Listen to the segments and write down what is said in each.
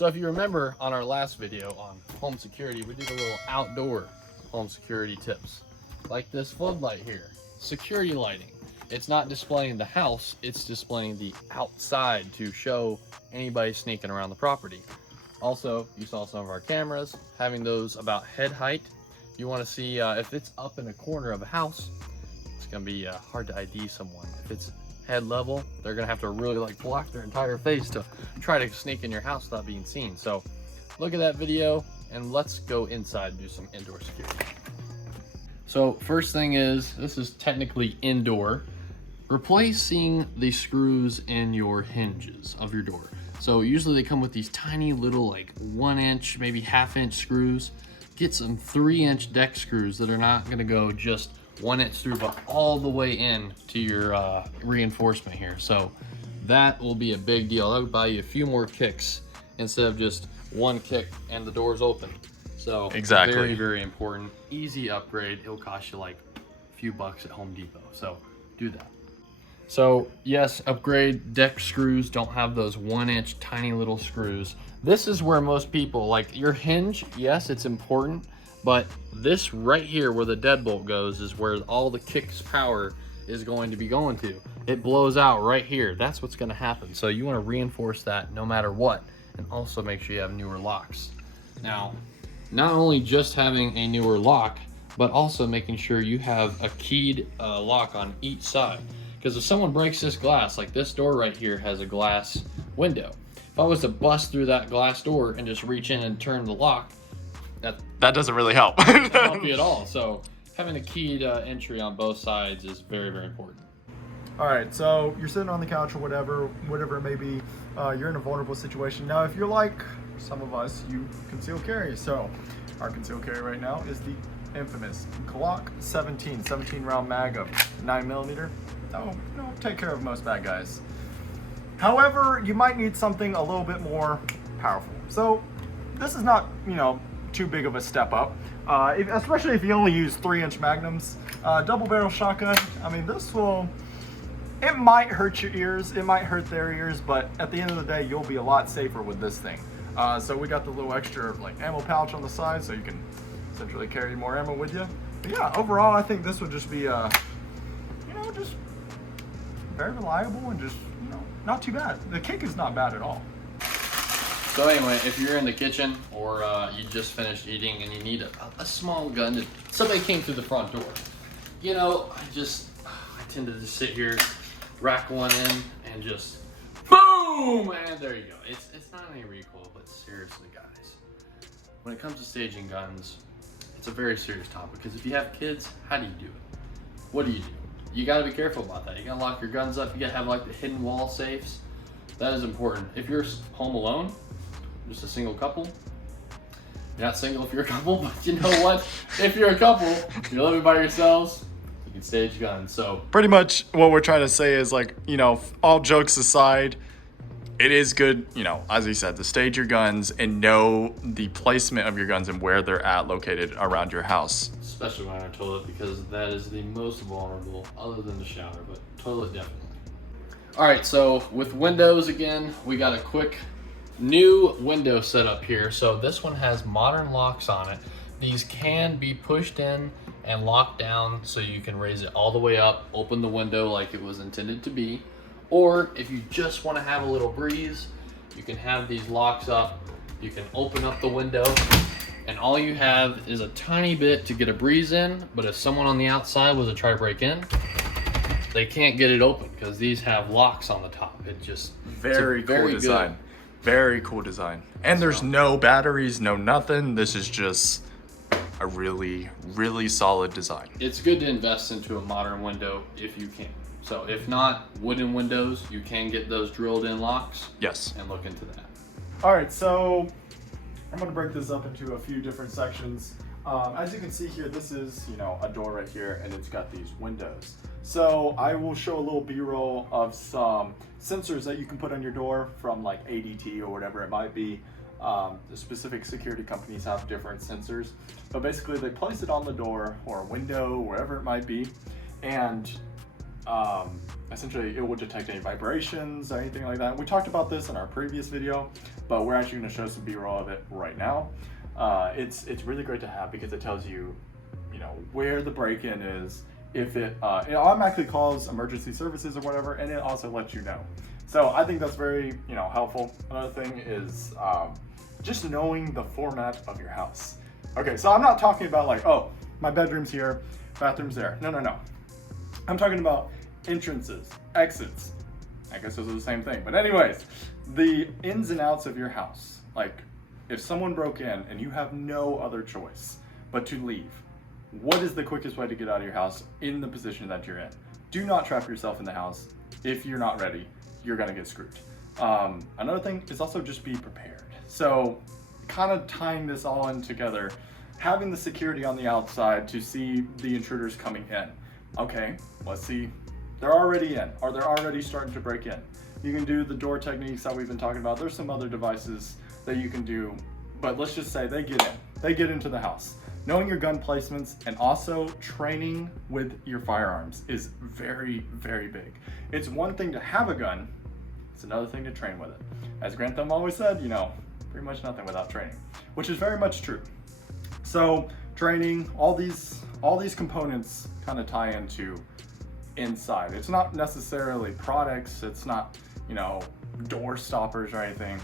So if you remember on our last video on home security, we did a little outdoor home security tips. Like this floodlight here, security lighting. It's not displaying the house, it's displaying the outside to show anybody sneaking around the property. Also, you saw some of our cameras, having those about head height. You want to see if it's up in a corner of a house, it's going to be hard to ID someone. If it's head level, they're going to have to really like block their entire face to try to sneak in your house without being seen. So look at that video and let's go inside and do some indoor security. So first thing is, this is technically indoor. Replacing the screws in your hinges of your door. So usually they come with these tiny little like 1 inch, maybe ½ inch screws. Get some 3-inch deck screws that are not gonna go just 1 inch through, but all the way in to your reinforcement here. So that will be a big deal. That would buy you a few more kicks instead of just one kick and the door's open. So exactly, very, very important. Easy upgrade. It'll cost you like a few bucks at Home Depot. So do that. So yes, upgrade deck screws. Don't have those 1 inch tiny little screws. This is where most people, like your hinge, yes, it's important, but this right here where the deadbolt goes is where all the kick's power is going to be going to. It blows out right here. That's what's gonna happen. So you wanna reinforce that no matter what, and also make sure you have newer locks. Now, not only just having a newer lock, but also making sure you have a keyed lock on each side. Because if someone breaks this glass, like this door right here has a glass window. If I was to bust through that glass door and just reach in and turn the lock, that doesn't really help. doesn't help you at all. So having a keyed entry on both sides is very, very important. All right, so you're sitting on the couch or whatever it may be, you're in a vulnerable situation. Now, if you're like some of us, you conceal carry. So our conceal carry right now is the infamous Glock 17 round mag of 9mm. No, take care of most bad guys. However, you might need something a little bit more powerful. So this is not, too big of a step up, especially if you only use 3-inch magnums. Double barrel shotgun, I mean, it might hurt your ears, it might hurt their ears, but at the end of the day, you'll be a lot safer with this thing. So we got the little extra like ammo pouch on the side, so you can essentially carry more ammo with you. But yeah, overall, I think this would just be, just very reliable and just, not too bad. The kick is not bad at all. So anyway, if you're in the kitchen or you just finished eating and you need a small gun, somebody came through the front door. I tend to just sit here, rack one in, and just boom, and there you go. It's not any recoil, but seriously, guys, when it comes to staging guns, it's a very serious topic because if you have kids, how do you do it? What do? You gotta be careful about that. You gotta lock your guns up. You gotta have like the hidden wall safes. That is important. If you're home alone, just a single couple, you're not single if you're a couple, but you know what? If you're a couple, you're living by yourselves, you can stage guns. So pretty much what we're trying to say is like, all jokes aside, it is good, as he said, to stage your guns and know the placement of your guns and where they're located around your house. Especially when our toilet, because that is the most vulnerable other than the shower, but toilet definitely. All right, so with windows again, we got a quick new window setup here. So this one has modern locks on it. These can be pushed in and locked down so you can raise it all the way up, open the window like it was intended to be. Or if you just want to have a little breeze, you can have these locks up. You can open up the window and all you have is a tiny bit to get a breeze in, but if someone on the outside was to try to break in, they can't get it open because these have locks on the top. Very cool design. Very cool design. And there's no batteries, no nothing. This is just a really, really solid design. It's good to invest into a modern window if you can. So if not wooden windows, you can get those drilled in locks. Yes. And look into that. All right, so I'm gonna break this up into a few different sections. As you can see here, this is, a door right here, and it's got these windows. So I will show a little B-roll of some sensors that you can put on your door from like ADT or whatever it might be. The specific security companies have different sensors, but basically they place it on the door or a window, wherever it might be, and essentially it will detect any vibrations or anything like that. We talked about this in our previous video, but we're actually going to show some B-roll of it right now. It's really great to have because it tells you, where the break-in is. If it automatically calls emergency services or whatever, and it also lets you know. So I think that's very helpful. Another thing is just knowing the format of your house. Okay, so I'm not talking about like, oh, my bedroom's here, bathroom's there. No. I'm talking about entrances, exits. I guess those are the same thing. But anyways, the ins and outs of your house. Like if someone broke in and you have no other choice but to leave, what is the quickest way to get out of your house in the position that you're in? Do not trap yourself in the house. If you're not ready, you're gonna get screwed. Another thing is also just be prepared. So kind of tying this all in together, having the security on the outside to see the intruders coming in. Okay, let's see, they're already in, or they're already starting to break in. You can do the door techniques that we've been talking about. There's some other devices that you can do, but let's just say they get in, they get into the house. Knowing your gun placements and also training with your firearms is very, very big. It's one thing to have a gun, it's another thing to train with it. As Grant Thumb always said, pretty much nothing without training, which is very much true. So training, all these components kind of tie into inside. It's not necessarily products, it's not, door stoppers or anything.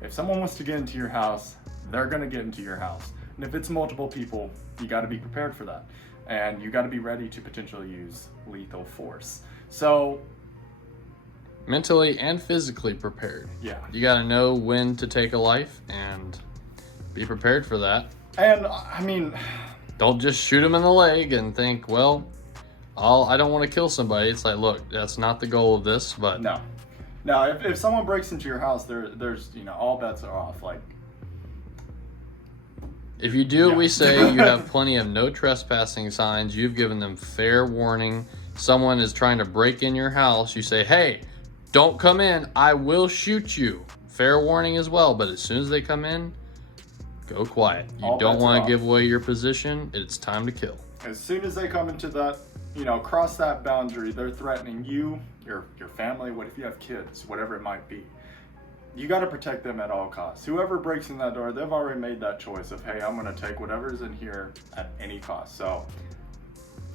If someone wants to get into your house, they're gonna get into your house. And if it's multiple people, you gotta be prepared for that. And you gotta be ready to potentially use lethal force. So, mentally and physically prepared. yeah. You gotta know when to take a life and be prepared for that. And I mean, don't just shoot them in the leg and think, well, I don't want to kill somebody. It's like, look, that's not the goal of this, but no. If someone breaks into your house, there's all bets are off. Like, if you do what we say, you have plenty of no trespassing signs. You've given them fair warning. Someone is trying to break in your house. You say, hey, don't come in. I will shoot you. Fair warning as well. But as soon as they come in, go quiet. You don't want to give away your position. It's time to kill. As soon as they come into that, cross that boundary, they're threatening you, your family, what if you have kids, whatever it might be. You got to protect them at all costs. Whoever breaks in that door, they've already made that choice of, hey, I'm going to take whatever's in here at any cost. So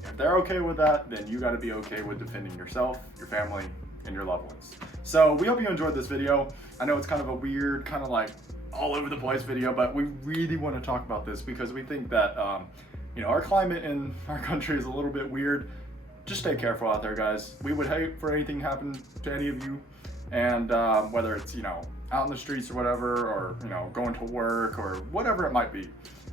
if they're okay with that, then you got to be okay with defending yourself, your family, and your loved ones. So we hope you enjoyed this video. I know it's kind of a weird, kind of like all over the place video, but we really want to talk about this because we think that, our climate in our country is a little bit weird. Just stay careful out there, guys. We would hate for anything to happen to any of you. And whether it's, out in the streets or whatever, or, going to work or whatever it might be,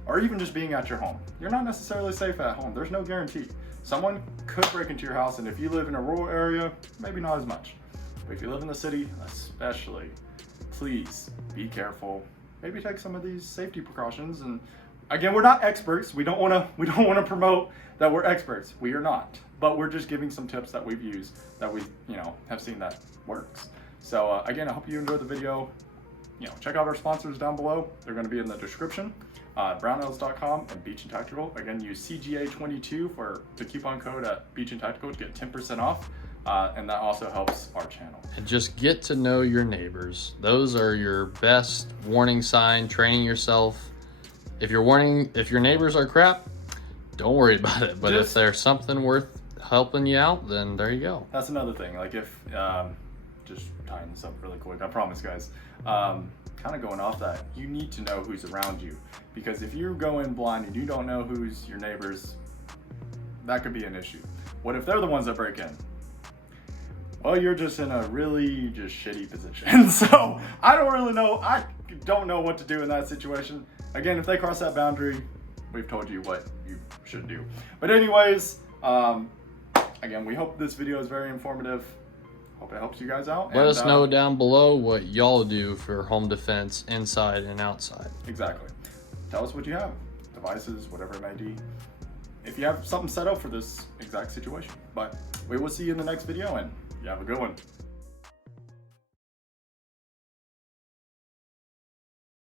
or even just being at your home. You're not necessarily safe at home. There's no guarantee. Someone could break into your house, and if you live in a rural area, maybe not as much. But if you live in the city, especially, please be careful. Maybe take some of these safety precautions. And again, we're not experts. We don't want to promote that we're experts. We are not. But we're just giving some tips that we've used that we, have seen that works. So again, I hope you enjoyed the video. Check out our sponsors down below. They're going to be in the description. Brownells.com and Beach and Tactical. Again, use CGA22 for the coupon code at Beach and Tactical to get 10% off. And that also helps our channel. And just get to know your neighbors. Those are your best warning sign, training yourself. If your neighbors are crap, don't worry about it. But if there's something worth helping you out, then there you go. That's another thing. Like if, just tying this up really quick, I promise guys, kind of going off that, you need to know who's around you. Because if you go in blind and you don't know who's your neighbors, that could be an issue. What if they're the ones that break in? Well, you're just in a really just shitty position. So I don't really know. I don't know what to do in that situation. Again, if they cross that boundary, we've told you what you should do. But anyways, again, we hope this video is very informative. Hope it helps you guys out. Let us know down below what y'all do for home defense inside and outside. Exactly. Tell us what you have. Devices, whatever it may be. If you have something set up for this exact situation. But we will see you in the next video, and you have a good one.